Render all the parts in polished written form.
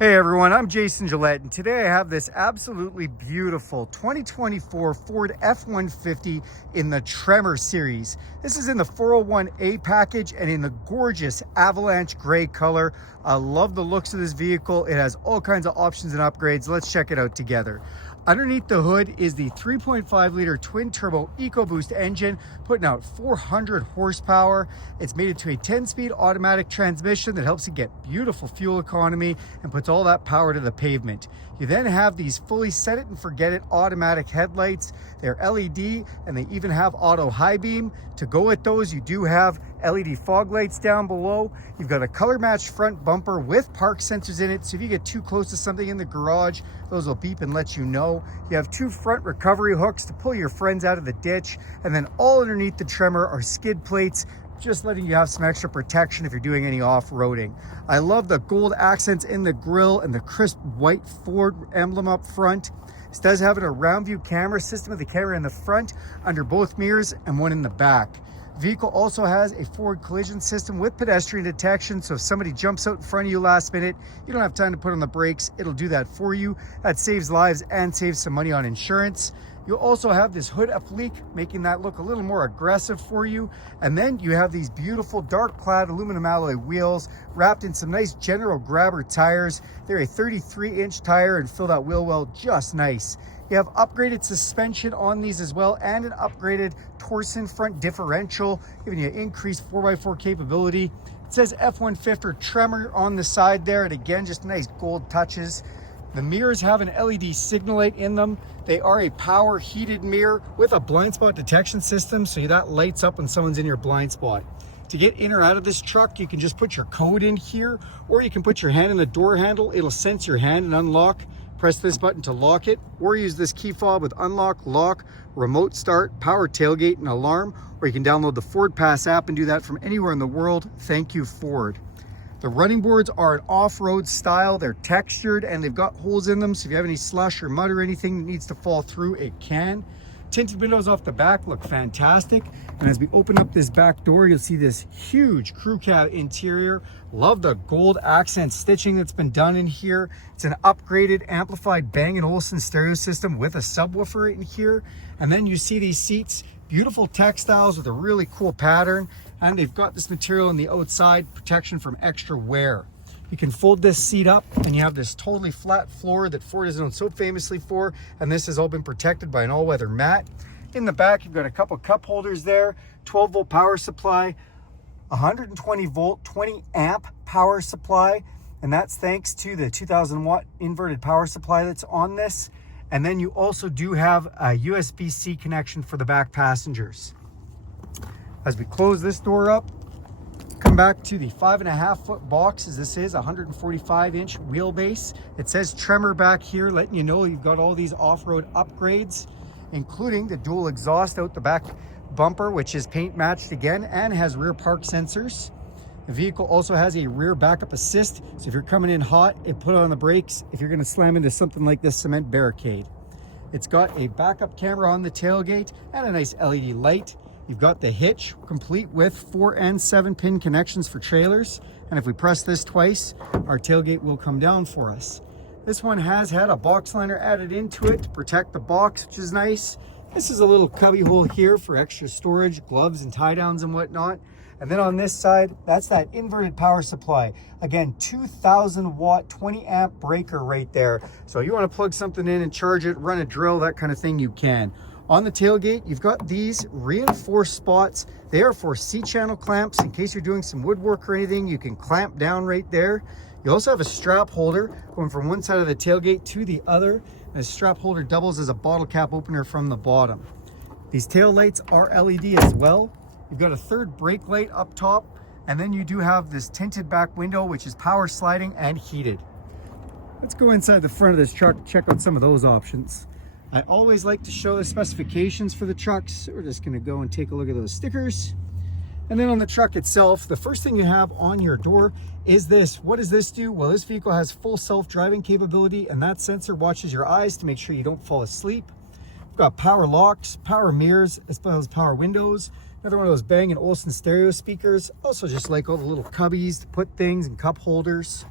Hey everyone, I'm Jason Gillette, and today I have this absolutely beautiful 2024 Ford F-150 in the Tremor series. This is in the 401A package and in the gorgeous avalanche gray color. I love the looks of this vehicle. It has all kinds of options and upgrades. Let's check it out together. Underneath the hood is the 3.5 liter twin turbo EcoBoost engine, putting out 400 horsepower. It's made it to a 10-speed automatic transmission that helps you get beautiful fuel economy and puts all that power to the pavement. You then have these fully set it and forget it automatic headlights. They're LED and they even have auto high beam. To go with those, you do have LED fog lights down below. You've got a color matched front bumper with park sensors in it, so if you get too close to something in the garage, those will beep and let you know. You have two front recovery hooks to pull your friends out of the ditch, and then all underneath the Tremor are skid plates, just letting you have some extra protection if you're doing any off-roading. I love the gold accents in the grille and the crisp white Ford emblem up front. This does have an around view camera system with the camera in the front, under both mirrors, and one in the back. The vehicle also has a forward collision system with pedestrian detection, so if somebody jumps out in front of you last minute, you don't have time to put on the brakes, it'll do that for you. That saves lives and saves some money on insurance. You'll also have this hood applique, making that look a little more aggressive for you. And then you have these beautiful dark clad aluminum alloy wheels wrapped in some nice General Grabber tires. They're a 33-inch tire and fill that wheel well just nice. You have upgraded suspension on these as well, and an upgraded Torsen front differential, giving you increased 4x4 capability. It says F-150 Tremor on the side there, and again, just nice gold touches. The mirrors have an LED signal light in them. They are a power heated mirror with a blind spot detection system, so that lights up when someone's in your blind spot. To get in or out of this truck, you can just put your code in here, or you can put your hand in the door handle. It'll sense your hand and unlock. Press this button to lock it, or use this key fob with unlock, lock, remote start, power tailgate, and alarm, or you can download the Ford Pass app and do that from anywhere in the world. Thank you, Ford. The running boards are an off-road style. They're textured and they've got holes in them, so if you have any slush or mud or anything that needs to fall through, it can. Tinted windows off the back look fantastic. And as we open up this back door, you'll see this huge crew cab interior. Love the gold accent stitching that's been done in here. It's an upgraded amplified Bang & Olufsen stereo system with a subwoofer in here. And then you see these seats, beautiful textiles with a really cool pattern. And they've got this material on the outside, protection from extra wear. You can fold this seat up and you have this totally flat floor that Ford is known so famously for, and this has all been protected by an all-weather mat. In the back, you've got a couple cup holders there, 12-volt power supply, 120-volt, 20-amp power supply, and that's thanks to the 2,000-watt inverted power supply that's on this. And then you also do have a USB-C connection for the back passengers. As we close this door up, come back to the 5.5-foot box, as this is a 145-inch wheelbase. It says Tremor back here, letting you know you've got all these off-road upgrades, including the dual exhaust out the back bumper, which is paint matched again and has rear park sensors. The vehicle also has a rear backup assist, so if you're coming in hot, it put on the brakes if you're going to slam into something like this cement barricade. It's got a backup camera on the tailgate and a nice LED light. You've got the hitch complete with 4 and 7-pin connections for trailers. And if we press this twice, our tailgate will come down for us. This one has had a box liner added into it to protect the box, which is nice. This is a little cubby hole here for extra storage, gloves and tie downs and whatnot. And then on this side, that's that inverted power supply. Again, 2,000-watt, 20-amp breaker right there. So you want to plug something in and charge it, run a drill, that kind of thing, you can. On the tailgate, you've got these reinforced spots. They are for C-channel clamps. In case you're doing some woodwork or anything, you can clamp down right there. You also have a strap holder going from one side of the tailgate to the other. And the strap holder doubles as a bottle cap opener from the bottom. These tail lights are LED as well. You've got a third brake light up top. And then you do have this tinted back window, which is power sliding and heated. Let's go inside the front of this truck and check out some of those options. I always like to show the specifications for the trucks. So we're just going to go and take a look at those stickers. And then on the truck itself, the first thing you have on your door is this. What does this do? Well, this vehicle has full self-driving capability, and that sensor watches your eyes to make sure you don't fall asleep. We've got power locks, power mirrors, as well as power windows. Another one of those Bang & Olufsen stereo speakers. Also just like all the little cubbies to put things and cup holders.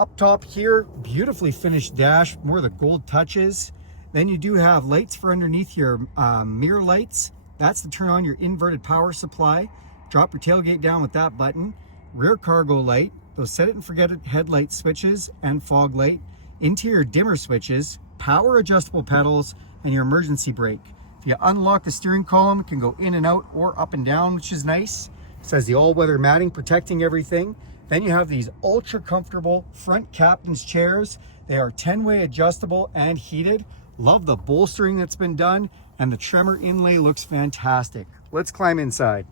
Up top here, beautifully finished dash, more of the gold touches. Then you do have lights for underneath your mirror lights. That's to turn on your inverted power supply. Drop your tailgate down with that button. Rear cargo light, those set it and forget it headlight switches and fog light. Interior dimmer switches, power adjustable pedals, and your emergency brake. If you unlock the steering column, it can go in and out or up and down, which is nice. It says the all-weather matting protecting everything. Then you have these ultra comfortable front captain's chairs. They are 10-way adjustable and heated. Love the bolstering that's been done, and the Tremor inlay looks fantastic. Let's climb inside.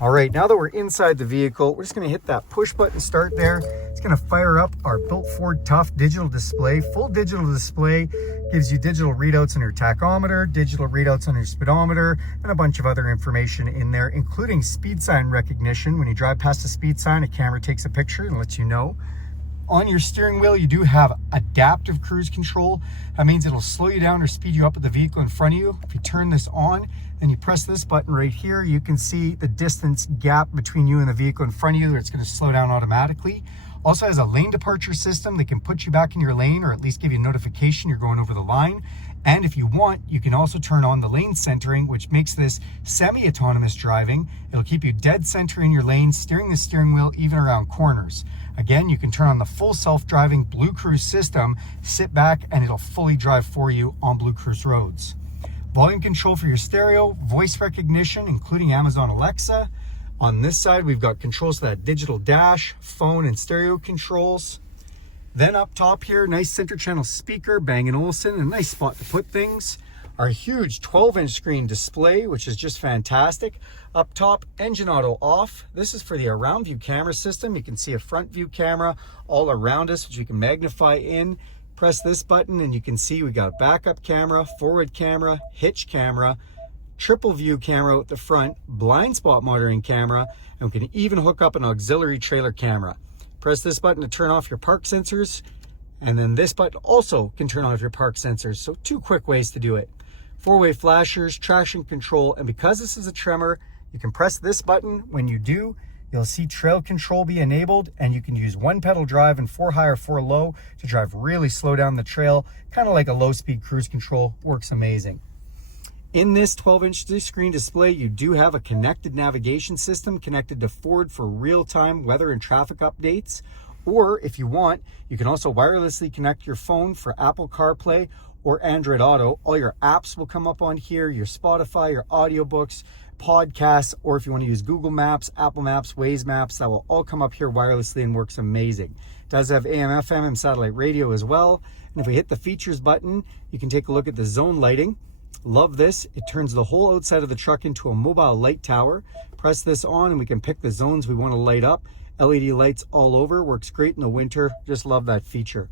All right, now that we're inside the vehicle, we're just gonna hit that push button start there. It's gonna fire up our Built Ford Tough digital display. Full digital display gives you digital readouts on your tachometer, digital readouts on your speedometer, and a bunch of other information in there, including speed sign recognition. When you drive past a speed sign, a camera takes a picture and lets you know. On your steering wheel, you do have adaptive cruise control. That means it'll slow you down or speed you up with the vehicle in front of you. If you turn this on and you press this button right here, you can see the distance gap between you and the vehicle in front of you. It's going to slow down automatically. Also has a lane departure system that can put you back in your lane, or at least give you a notification you're going over the line. And if you want, you can also turn on the lane centering, which makes this semi-autonomous driving. It'll keep you dead center in your lane, steering the steering wheel even around corners. Again, you can turn on the full self-driving Blue Cruise system, sit back, and it'll fully drive for you on Blue Cruise roads. Volume control for your stereo, voice recognition, including Amazon Alexa. On this side, we've got controls for that digital dash, phone, and stereo controls. Then up top here, nice center channel speaker, Bang & Olufsen, a nice spot to put things. Our huge 12-inch screen display, which is just fantastic. Up top, engine auto off. This is for the around view camera system. You can see a front view camera all around us, which you can magnify in. Press this button and you can see we got a backup camera, forward camera, hitch camera, triple view camera at the front, blind spot monitoring camera, and we can even hook up an auxiliary trailer camera. Press this button to turn off your park sensors, and then this button also can turn off your park sensors. So 2 quick ways to do it. 4-way flashers, traction control, and because this is a Tremor, you can press this button. When you do, you'll see trail control be enabled, and you can use 1 pedal drive and 4 high or 4 low to drive really slow down the trail, kind of like a low-speed cruise control. Works amazing. In this 12-inch screen display, you do have a connected navigation system connected to Ford for real-time weather and traffic updates. Or if you want, you can also wirelessly connect your phone for Apple CarPlay or Android Auto. All your apps will come up on here, your Spotify, your audiobooks, podcasts, or if you want to use Google Maps, Apple Maps, Waze Maps, that will all come up here wirelessly and works amazing. It does have AM, FM, and satellite radio as well. And if we hit the features button, you can take a look at the zone lighting. Love this. It turns the whole outside of the truck into a mobile light tower. Press this on and we can pick the zones we want to light up. LED lights all over. Works great in the winter. Just love that feature.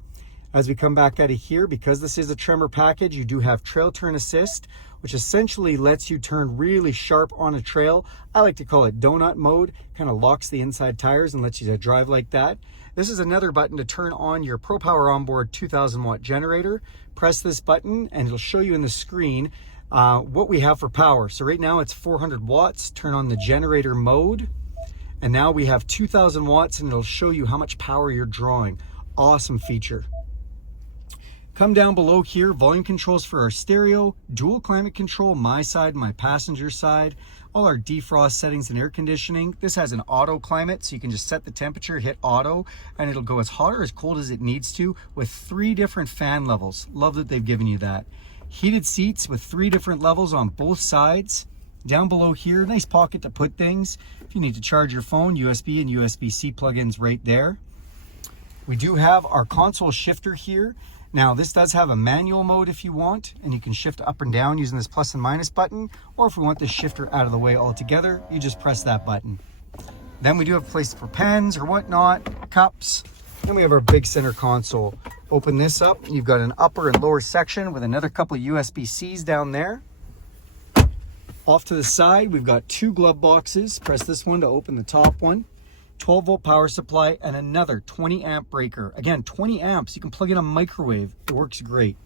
As we come back out of here, because this is a Tremor package, you do have trail turn assist, which essentially lets you turn really sharp on a trail. I like to call it donut mode. Kind of locks the inside tires and lets you drive like that. This is another button to turn on your ProPower onboard 2000 watt generator. Press this button and it'll show you in the screen what we have for power. So right now it's 400 watts. Turn on the generator mode. And now we have 2000 watts and it'll show you how much power you're drawing. Awesome feature. Come down below here, volume controls for our stereo, dual climate control, my side, my passenger side, all our defrost settings and air conditioning. This has an auto climate, so you can just set the temperature, hit auto, and it'll go as hot or as cold as it needs to with 3 different fan levels. Love that they've given you that. Heated seats with 3 different levels on both sides. Down below here, nice pocket to put things. If you need to charge your phone, USB and USB-C plugins right there. We do have our console shifter here. Now this does have a manual mode if you want, and you can shift up and down using this plus and minus button, or if we want this shifter out of the way altogether, you just press that button. Then we do have places for pens or whatnot, cups. Then we have our big center console. Open this up, you've got an upper and lower section with another couple of USB-Cs down there. Off to the side, we've got 2 glove boxes. Press this one to open the top one. 12-volt power supply and another 20-amp breaker. Again, 20 amps. You can plug in a microwave. It works great.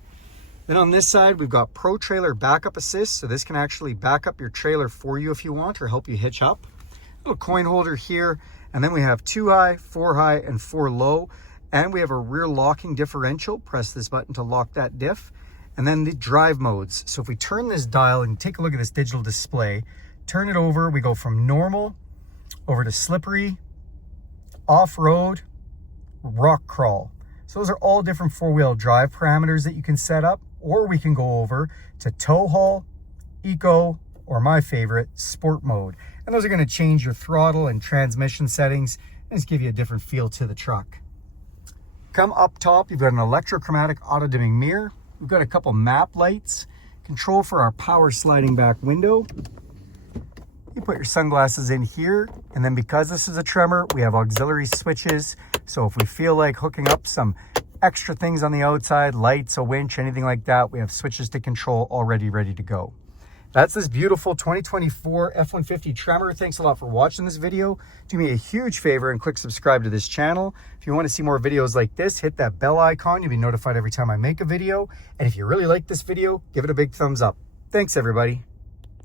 Then on this side, we've got Pro Trailer Backup Assist. So this can actually back up your trailer for you if you want, or help you hitch up. Little coin holder here. And then we have 2 high, 4 high, and 4 low. And we have a rear locking differential. Press this button to lock that diff. And then the drive modes. So if we turn this dial and take a look at this digital display, turn it over, we go from normal over to slippery, off-road, rock crawl. So those are all different four-wheel drive parameters that you can set up, or we can go over to tow haul, eco, or my favorite, sport mode. And those are going to change your throttle and transmission settings and just give you a different feel to the truck. Come up top, you've got an electrochromatic auto-dimming mirror. We've got a couple map lights, control for our power sliding back window. You put your sunglasses in here, and then because this is a Tremor, we have auxiliary switches. So if we feel like hooking up some extra things on the outside, lights, a winch, anything like that, we have switches to control already ready to go. That's this beautiful 2024 F-150 Tremor. Thanks a lot for watching this video. Do me a huge favor and click subscribe to this channel. If you want to see more videos like this, hit that bell icon. You'll be notified every time I make a video. And if you really like this video, give it a big thumbs up. Thanks, everybody.